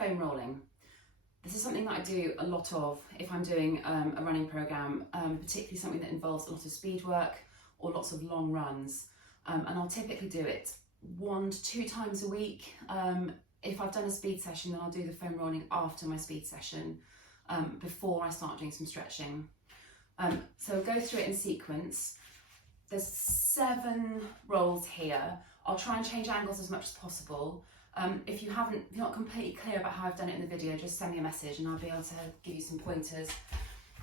foam rolling. This is something that I do a lot of if I'm doing a running program, particularly something that involves a lot of speed work or lots of long runs. And I'll typically do it 1 to 2 times a week. If I've done a speed session, then I'll do the foam rolling after my speed session, before I start doing some stretching. So I'll go through it in sequence. There's 7 rolls here. I'll try and change angles as much as possible. If you're not completely clear about how I've done it in the video, just send me a message and I'll be able to give you some pointers.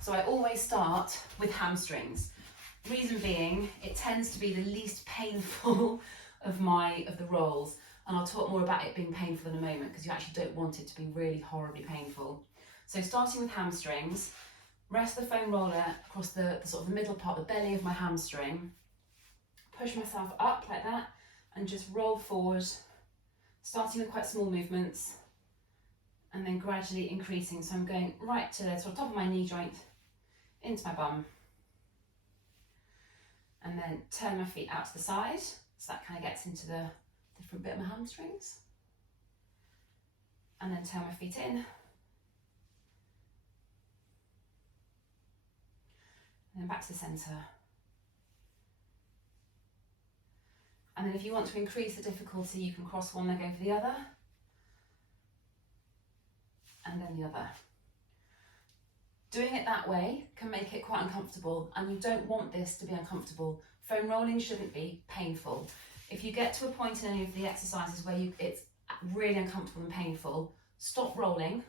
So I always start with hamstrings. Reason being, it tends to be the least painful of the rolls, and I'll talk more about it being painful in a moment because you actually don't want it to be really horribly painful. So starting with hamstrings, rest the foam roller across the sort of the middle part, the belly of my hamstring, push myself up like that and just roll forward, starting with quite small movements and then gradually increasing. So I'm going right to the sort of top of my knee joint into my bum, and then turn my feet out to the side. So that kind of gets into the different bit of my hamstrings. And then turn my feet in. And then back to the centre. And then if you want to increase the difficulty, you can cross one leg over the other. And then the other. Doing it that way can make it quite uncomfortable, and you don't want this to be uncomfortable. Foam rolling shouldn't be painful. If you get to a point in any of the exercises where it's really uncomfortable and painful, stop rolling,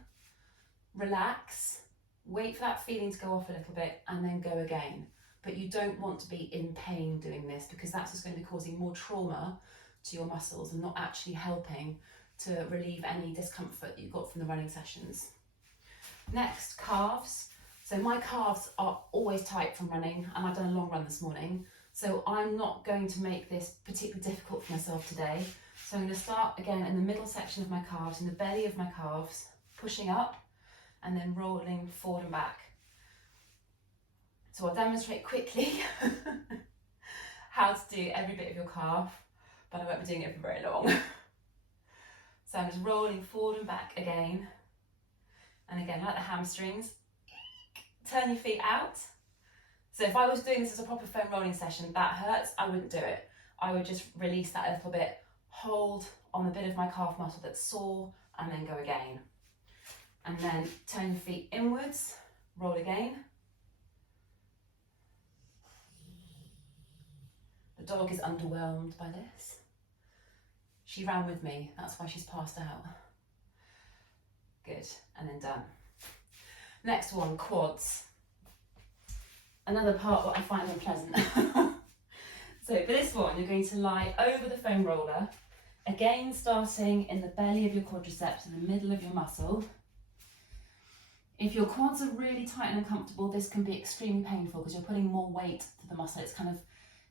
relax, wait for that feeling to go off a little bit, and then go again. But you don't want to be in pain doing this, because that's just going to be causing more trauma to your muscles and not actually helping to relieve any discomfort that you got from the running sessions. Next, calves. So my calves are always tight from running, and I've done a long run this morning. So I'm not going to make this particularly difficult for myself today. So I'm going to start again in the middle section of my calves, in the belly of my calves, pushing up and then rolling forward and back. So I'll demonstrate quickly how to do every bit of your calf, but I won't be doing it for very long. So I'm just rolling forward and back again. And again, like the hamstrings, turn your feet out. So if I was doing this as a proper foam rolling session, that hurts, I wouldn't do it. I would just release that a little bit, hold on the bit of my calf muscle that's sore, and then go again. And then turn your feet inwards, roll again. The dog is underwhelmed by this. She ran with me, that's why she's passed out. Good, and then done. Next one, quads. Another part what I find unpleasant. So for this one, you're going to lie over the foam roller, again starting in the belly of your quadriceps, in the middle of your muscle. If your quads are really tight and uncomfortable, this can be extremely painful because you're putting more weight to the muscle.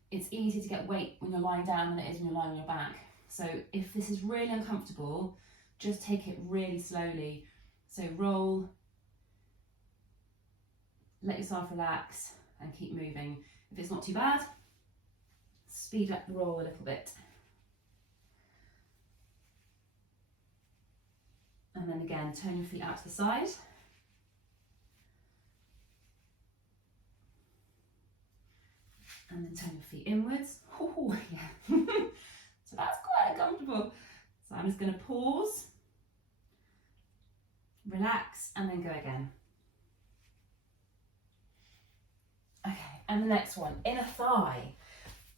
It's easier to get weight when you're lying down than it is when you're lying on your back. So if this is really uncomfortable, just take it really slowly. So roll, let yourself relax and keep moving. If it's not too bad, speed up the roll a little bit. And then again, turn your feet out to the side. And then turn your feet inwards. Oh, yeah. So that's quite uncomfortable. So I'm just going to pause, relax, and then go again. Okay, and the next one, inner thigh.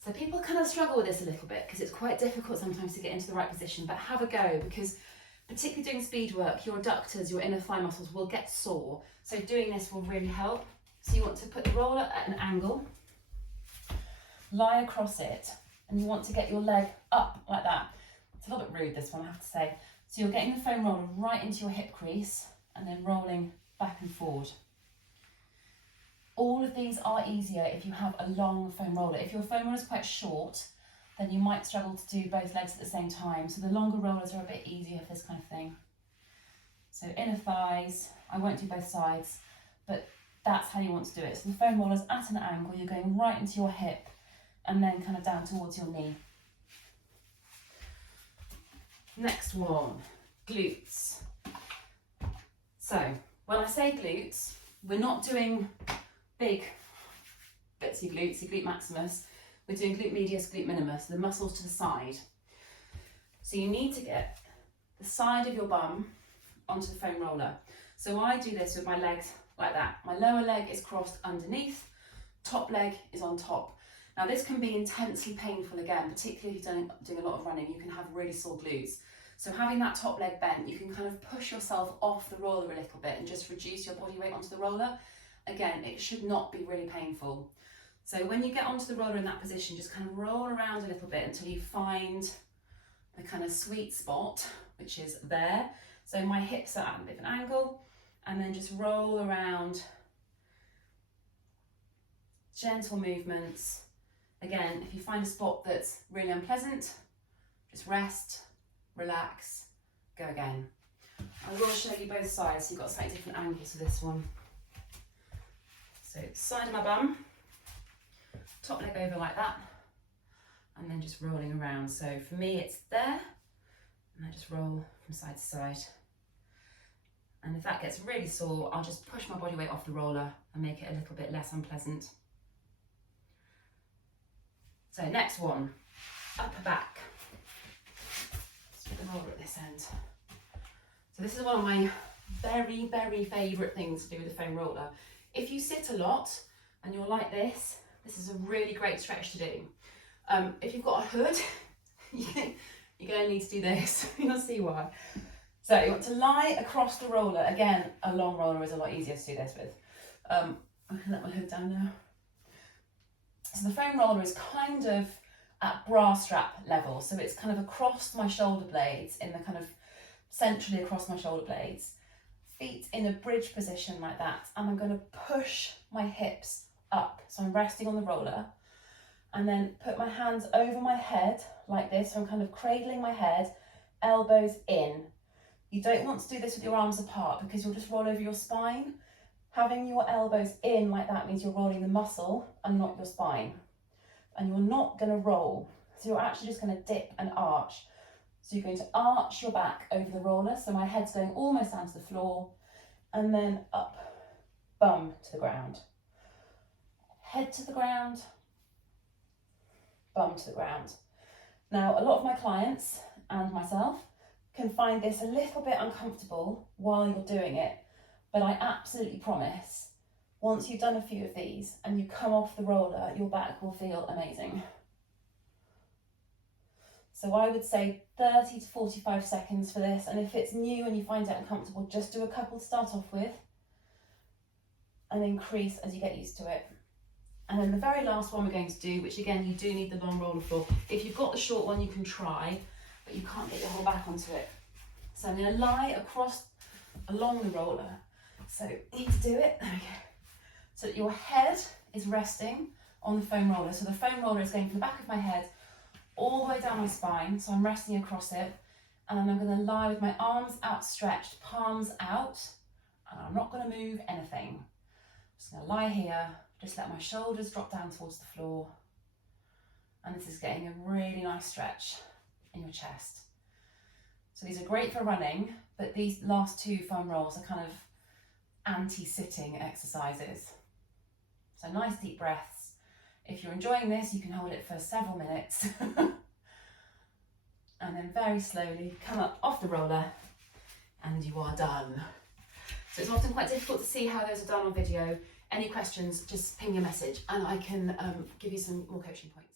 So people kind of struggle with this a little bit because it's quite difficult sometimes to get into the right position, but have a go, because particularly doing speed work, your adductors, your inner thigh muscles will get sore. So doing this will really help. So you want to put the roller at an angle, lie across it, and you want to get your leg up like that. It's a little bit rude, this one, I have to say. So you're getting the foam roller right into your hip crease and then rolling back and forward. All of these are easier if you have a long foam roller. If your foam roller is quite short, then you might struggle to do both legs at the same time. So the longer rollers are a bit easier for this kind of thing. So inner thighs, I won't do both sides, but that's how you want to do it. So the foam roller's at an angle, you're going right into your hip and then kind of down towards your knee. Next one, glutes. So when I say glutes, we're not doing big bits of your glutes, your glute maximus. We're doing glute medius, glute minimus, the muscles to the side. So you need to get the side of your bum onto the foam roller. So I do this with my legs like that. My lower leg is crossed underneath, top leg is on top. Now this can be intensely painful again, particularly if you're doing a lot of running, you can have really sore glutes. So having that top leg bent, you can kind of push yourself off the roller a little bit and just reduce your body weight onto the roller. Again, it should not be really painful. So when you get onto the roller in that position, just kind of roll around a little bit until you find the kind of sweet spot, which is there. So my hips are at a bit of an angle, and then just roll around. Gentle movements. Again, if you find a spot that's really unpleasant, just rest, relax, go again. I will show you both sides, so you've got slightly different angles to this one. So side of my bum, top leg over like that, and then just rolling around. So for me it's there, and I just roll from side to side. And if that gets really sore, I'll just push my body weight off the roller and make it a little bit less unpleasant. So next one, upper back. Let's put the roller at this end. So this is one of my very, very favourite things to do with the foam roller. If you sit a lot and you're like this is a really great stretch to do. If you've got a hood, you're going to need to do this. You'll see why. So you want to lie across the roller. Again, a long roller is a lot easier to do this with. I can let my hood down now. So the foam roller is kind of at bra strap level. So it's kind of across my shoulder blades, in the kind of centrally across my shoulder blades. Feet in a bridge position like that. And I'm going to push my hips up. So I'm resting on the roller. And then put my hands over my head like this. So I'm kind of cradling my head, elbows in. You don't want to do this with your arms apart because you'll just roll over your spine. Having your elbows in like that means you're rolling the muscle and not your spine. And you're not going to roll. So you're actually just going to dip and arch. So you're going to arch your back over the roller. So my head's going almost down to the floor. And then up, bum to the ground. Head to the ground, bum to the ground. Now, a lot of my clients and myself can find this a little bit uncomfortable while you're doing it. But I absolutely promise, once you've done a few of these and you come off the roller, your back will feel amazing. So I would say 30 to 45 seconds for this. And if it's new and you find it uncomfortable, just do a couple to start off with and increase as you get used to it. And then the very last one we're going to do, which again, you do need the long roller floor. If you've got the short one, you can try, but you can't get your whole back onto it. So I'm going to lie along the roller. So you need to do it, there we go. So that your head is resting on the foam roller. So the foam roller is going from the back of my head all the way down my spine. So I'm resting across it. And then I'm going to lie with my arms outstretched, palms out. And I'm not going to move anything. I'm just going to lie here, just let my shoulders drop down towards the floor. And this is getting a really nice stretch in your chest. So these are great for running, but these last two foam rolls are kind of anti-sitting exercises. So nice deep breaths. If you're enjoying this, you can hold it for several minutes. And then very slowly come up off the roller and you are done. So it's often quite difficult to see how those are done on video. Any questions, just ping me a message and I can give you some more coaching points.